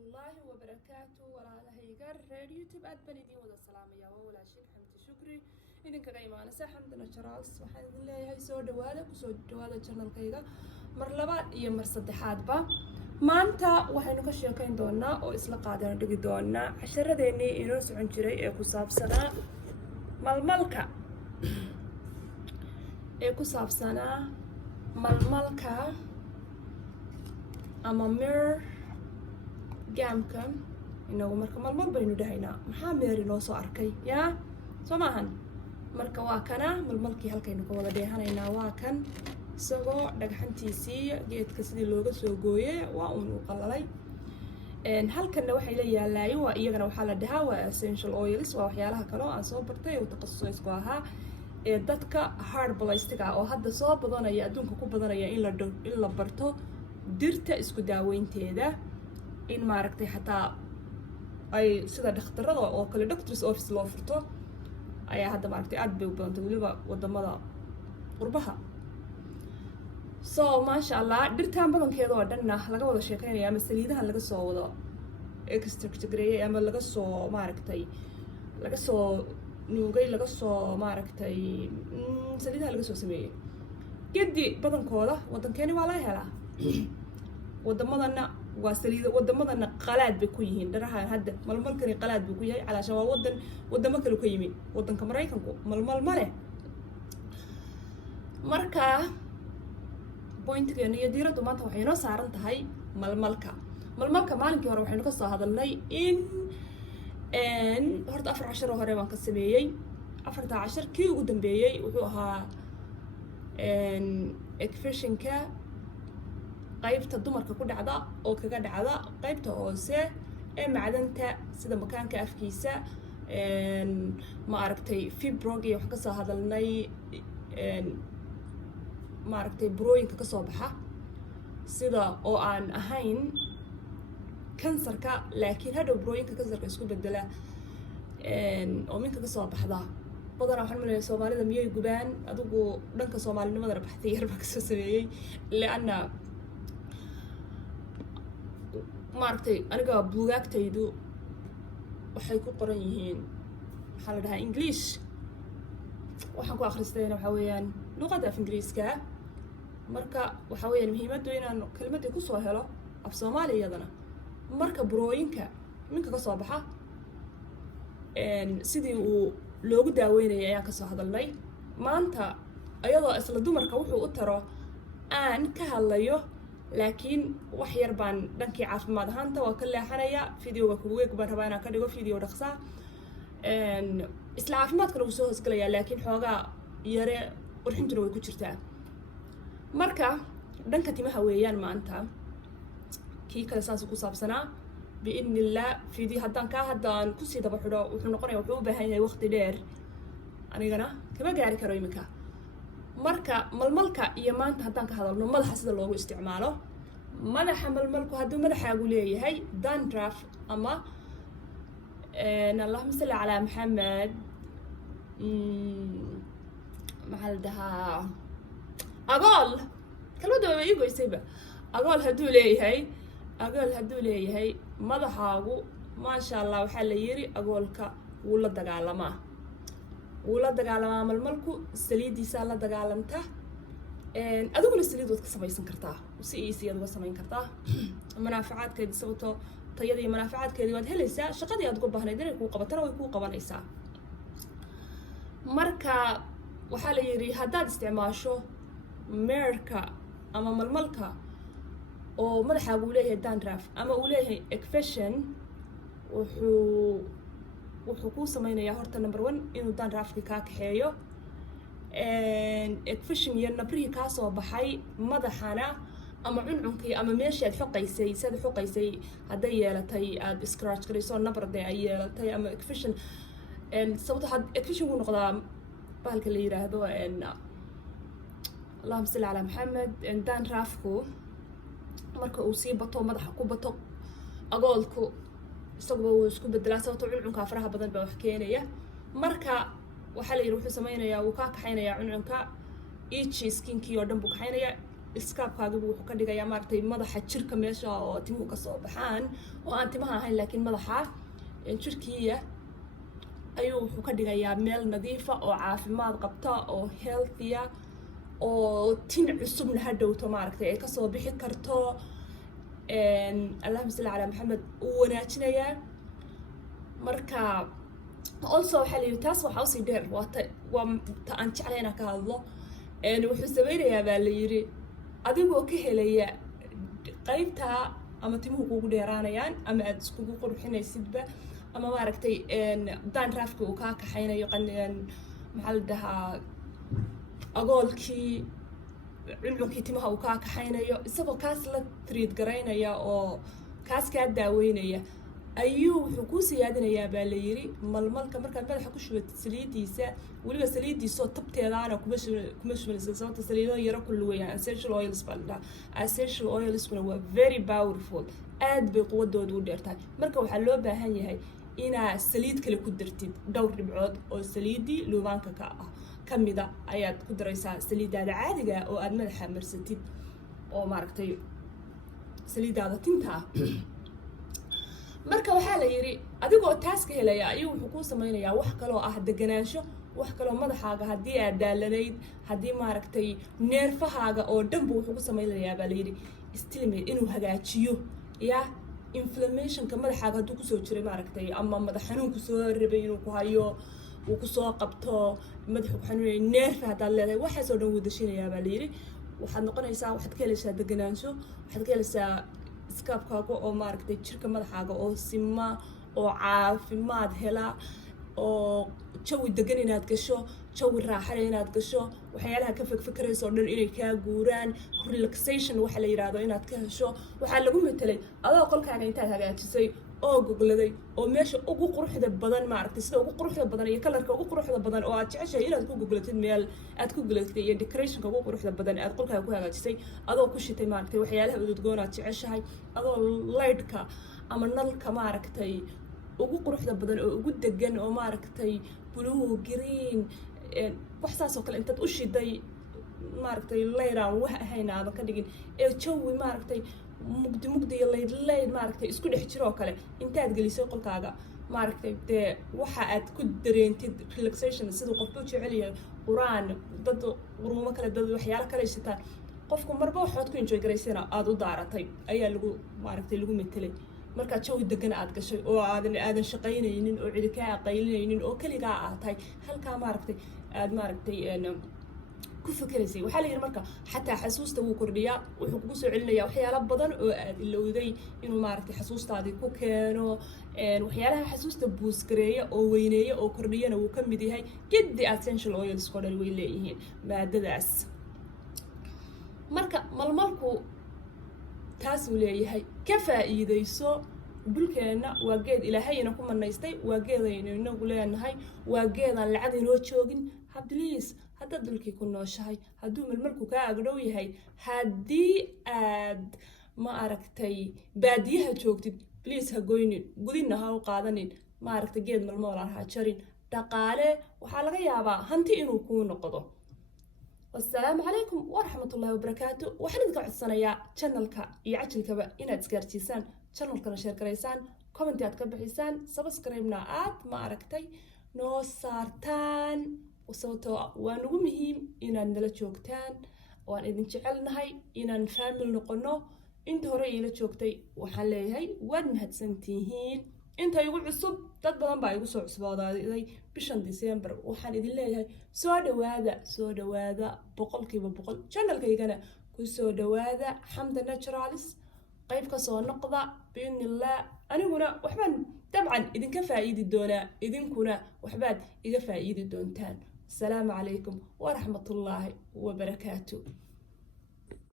الله وبركاته ولا هيجر رير يوتيوب أدبني دي وده السلام يا ولا شيء حمد شكري إذا كقيمة أنا سحمدنا شراس وحد الله هاي سود دوالك وسود دوالك channel كيجا مرلبات يمر صدحات با ما أنت وحنا كشيء كين دونا أو إسلا قادنا دقي دونا عشرة ديني إنوس عنشري كوساب سنة ململكة كوساب سنة ململكة أما مير جامكم إنه مركب ململ بينو دهينا محامير إنه صاركي يا سماهن مركب واكنا ململكي هالكينو كولا دهنا إنه واكن سو دقحنتيسي جيت كسدي لوجا سوقوية وأمو قللي إن هالكنا وحي لي يلاي وإيجنا وحالة دها وإسنشال أويلز وحيالها كلو عن صوبرتي وتقصص إسقاها dadka herbalistiga oo hadda soo badanaya adduunka ku badanaya in la barto dirta isku daaweynteeda in maaragtay xataa ay sida dhakhtarada oo kale doctors office loo furto ayaa hadda maaragtay aad bay u badantay waliba wadamada qurbaha so maasha allah dirtaan badankeeda oo dhanna laga wada sheekeynaya ama saliidahan laga soo wado extract gareeyay ama laga soo maaragtay laga soo nuugay laga soo maaragtay saliidaha laga soo sameeyay gedi badankooda wadankeeni waa laga helaa wadamadana waa saliida wadamadana qalaad bay ku yihiin dharahan hadda malmalkani qalaad buu ku yahay calaashan waa wadamo kale ka yimid wadanka Mareykanku malmal male marka pointkeena iyo diiradu maanta waxay noo saaran tahay malmalka maalinkii hore waxaynu ka soo hadalnay in horta 4 cashar hore baan ka sameeyay 4 cashar kii ugu dambeeyay wuxuu ahaa efficiency qaybta dumarka ku dhacda oo kaga dhacda qaybta hoose ee macdanta sida makaanka afkiisa ma aragtay fibroid iyo wax ka soo hadalnay ma aragtay burooyinka ka soo baxa sida oo aan ahayn kansarka laakiin hadhow burooyinka kansarka isku bedela oo minka ka soo baxda badanaa waxaan maleeyahay Soomaalida miyay gubaan adigu dhanka Soomaalinimada baxtay yar baa ka soo sameeyay laana maartay aniga buugaagtaydu waxay ku qoran yihiin waxa la dhahaa English waxaan ku akhristeena waxa weeyaan luqadda Ingiriiska marka waxa weeyaan muhiimaddu inaan kelmadda ku soo helo af Soomaaliyadana marka burooyinka minka ka soo baxa sidii uu loogu daaweynayay ayaan ka soo hadalnay maanta ayadoo isla dumarka wuxuu u taro aan ka hadlayo laakiin wax yar baan dhankii caafimaad ahaanta waa ka leexanaya fiidiyoga kugu weeg baan rabaa inaan ka dhigo fiidiyo dhaqsa isla caafimaadkana wuu soo hoosgalayaa laakiin xoogaa yare qurxintuna way ku jirtaa marka dhanka timaha weeyaan maanta kii kale saas ku saabsanaa biidni illah fiidiyo haddaan kusii daba xidho wuxuu noqonayaa wuxuu u baahan yahay waqti dheer anigana kama gaari karo iminka marka malmalka iyo maanta haddaan ka hadalno madaxa sida loogu isticmaalo madaxa malmalku hadduu madaxaagu leeyahay dandruff ama allahumma salli calaa maxamed maxaa la dhahaa agool kalmada waa ii goysayba agool hadduu leeyahay madaxaagu maasha allah waxaa la yiri agoolka wuu la dagaalamaa malmalku saliidiisa la dagaalanta adiguna saliid waad ka samaysan kartaa si easy aad uga samayn kartaa manaafacaadkeeda sababtoo tayada iyo manaafacaadkeeda waad helaysaa shaqadii aad uga baahnayd inay kuu qabatana way kuu qabanaysaa marka waxaa la yiri haddaad isticmaasho meerka ama malmalka oo madaxaagu leeyahay dandruff ama uu leeyahay efficient wuxuu ku samaynayaa horta number 1 inuu dandruffki ka kaxeeyo efficient iyo nabrihi ka soo baxay madaxana ama cuncunkii ama meeshii aad xoqaysay haday yeelatay aad scratch garayso nabarde ay yeelatay ama efficient sababtoo had efficient uu noqdaa bahalka la yiraahdo allahumma salli ala maxamed dandruffku marka uu sii bato madaxa ku bato agoolku isagu wuu isku bedelaa sababtoo cuncunka faraha badan baa wax keenaya marka waxa la yiri wuxuu sameeynayaa uu ka kaxaynayaa cuncunka itchy skinkii oo dhan buu kaxaynayaa iskaabkaaga wuxuu ka dhigayaa maaragtay madaxa jirka meesha oo timuhu ka soo baxaan oo aan timaha ahayn laakiin madaxa jirkiiya ayuu wuxuu ka dhigayaa meel nadiifa oo caafimaad qabta oo healthya oo tin cusubna hadhowto maaragtay ay kasoo bixi karto allahumma salli calaa maxamed uu wanaajinayaa marka also waxaa la yidhi taas waxaa usii dheer waa ta aan jeclay inaan ka hadlo wuxuu samaynayaa baa la yidhi adigoo ka helaya qaybta ama timuhu kugu dheeraanayaan ama aad iskugu qurxinaysidba ama maaragtay dandrafka uu kaa kaxaynayo maxaa la dhahaa agoolkii cuncunkii timaha uu kaa kaxaynayo isagoo kaas la triid garaynaya oo kaas kaa daaweynaya ayuu wuxuu kuu siyaadinayaa baa la yidhi malmalka markaad madaxa ku shubatid saliidiisa weliba saliidiisoo tabteedaana kuma shubanaysa sababta saliido yaro kulli weeyaan essential oils baa la dhahaa essential oilskuna waa very powerful aad bay quwadooda u dheertahay marka waxaa loo baahan yahay inaa saliid kale ku dartid dhowr dhibcood oo saliidii luubaanka ka mida ayaad ku daraysaa saliidaada caadiga oo aad madaxa marsatid oo maaragtay saliidaada tinta ah marka waxaa la yidhi adigoo taas ka helaya ayuu wuxuu kuu samaynayaa wax kaloo ah deganaansho wax kaloo madaxaaga haddii aad daalanayd haddii maaragtay neerfahaaga oo dhanba wuxuu ku samaynayaa baa la yidhi stilmate inuu hagaajiyo inflammationka madaxaaga hadduu kusoo jiray maaragtay ama madax xanuun kusoo rabay inuu ku hayo uu kusoo qabto madaxa ku xanuunaya neerfa haddaad leedahay waxaasoo dhan wuu dashinayaa baa la yidhi waxaad noqonaysaa waxaad ka helaysaa deganaansho waxaad ka helaysaa iskaabkaaga oo maaragtay jirka madaxaaga oo sima oo caafimaad hela oo jawi degan inaad gasho jawi raaxale inaad gasho waxyaalaha ka fikirayso oo dhan inay kaa guuraan relaxation waxa la yiraahdo inaad ka hesho waxaa lagu metelay adoo qolkaaga intaad hagaajisay oo gogladay oo meesha ugu quruxda badan maaragtay sida ugu quruxda badan iyo kalarka ugu quruxda badan oo aad jeceshahay inaad ku goglatid meel aad ku goglatid iyo decorationka ugu quruxda badan aad qolkaaga ku hagaajisay adoo ku shitay maaragtay waxyaalaha ududgoon aad jeceshahay adoo lightka ama nalka maaragtay ugu quruxda badan oo ugu degan oo maaragtay blue green wax saas oo kale intaad u shiday maaragtay leyraan wax ahayn aadan ka dhigin ee jawi maaragtay mugdi iyo leyd maaragtay isku dhex jiro oo kale intaad gelisay qolkaaga maaragtay dee waxa aad ku dareentid relaxation siduu qofku jecel yahay quraan dad quruumo kale dad waxyaalo kale shitaan qofku marba waxaad ku enjoy garaysana aad u daaratay ayaa lagu maaragtay lagu metelay marka jawi degan aad gashay oo aadan shaqaynaynin oo cidi kaa aqaylinaynin oo kaligaa aad tahay halkaa maaragtay aad maaragtay ku fikiraysay waxaa la yidhi marka xataa xasuusta wuu kordhiyaa wuxuu kugu soo celinayaa waxyaalo badan oo aad ilowday inuu maaragtay xasuustaadii ku keeno waxyaalaha xasuusta buusgareeya oo weyneeya oo kordhiyana wuu ka mid yahay gedi essential oils oo dhan way leeyihiin maadadaas marka malmalku taasuu leeyahay ka faa'iidayso dhulkeenna waa geed ilaahayna ku manaystay waa geedaynu inagu leenahay waa geedaan lacag inoo joogin habdiliis haddaad dhulkii ku nooshahay hadduu malmalku kaa agdhow yahay haddii aad ma aragtay baadiyaha joogtid bliis ha goynin gudinna ha u qaadanin ma aragtay geed malmoolaan ha jarin dhaqaale waxaa laga yaabaa hanti inuu kuu noqdo والسلام عليكم ورحمة الله وبركاته وحنا نتقعد صنايا channelka iyo cajilkaba inaad isgaarsiisaan channelkana share gareysaan commentaad ka bixisaan subscribe-na aad ma aragtay noo saartaan sababtoo waa nagu muhiim inaad nala joogtaan waan idin jecelnahay inaan family noqono inta hore ila joogtay waxaan leeyahay waad mahadsantihiin inta igu cusub dad badan baa igu soo cusboodaaday bishan December waxaan idin leeyahay soo dhawaada 100% channelkaygana ku soo dhawaada Hamda Naturals qayb ka soo noqda biinillah aniguna waxbaan dabcan idinka faa'iidi doonaa idinkuna waxbaad iga faa'iidi doontaan السلام عليكم ورحمة الله وبركاته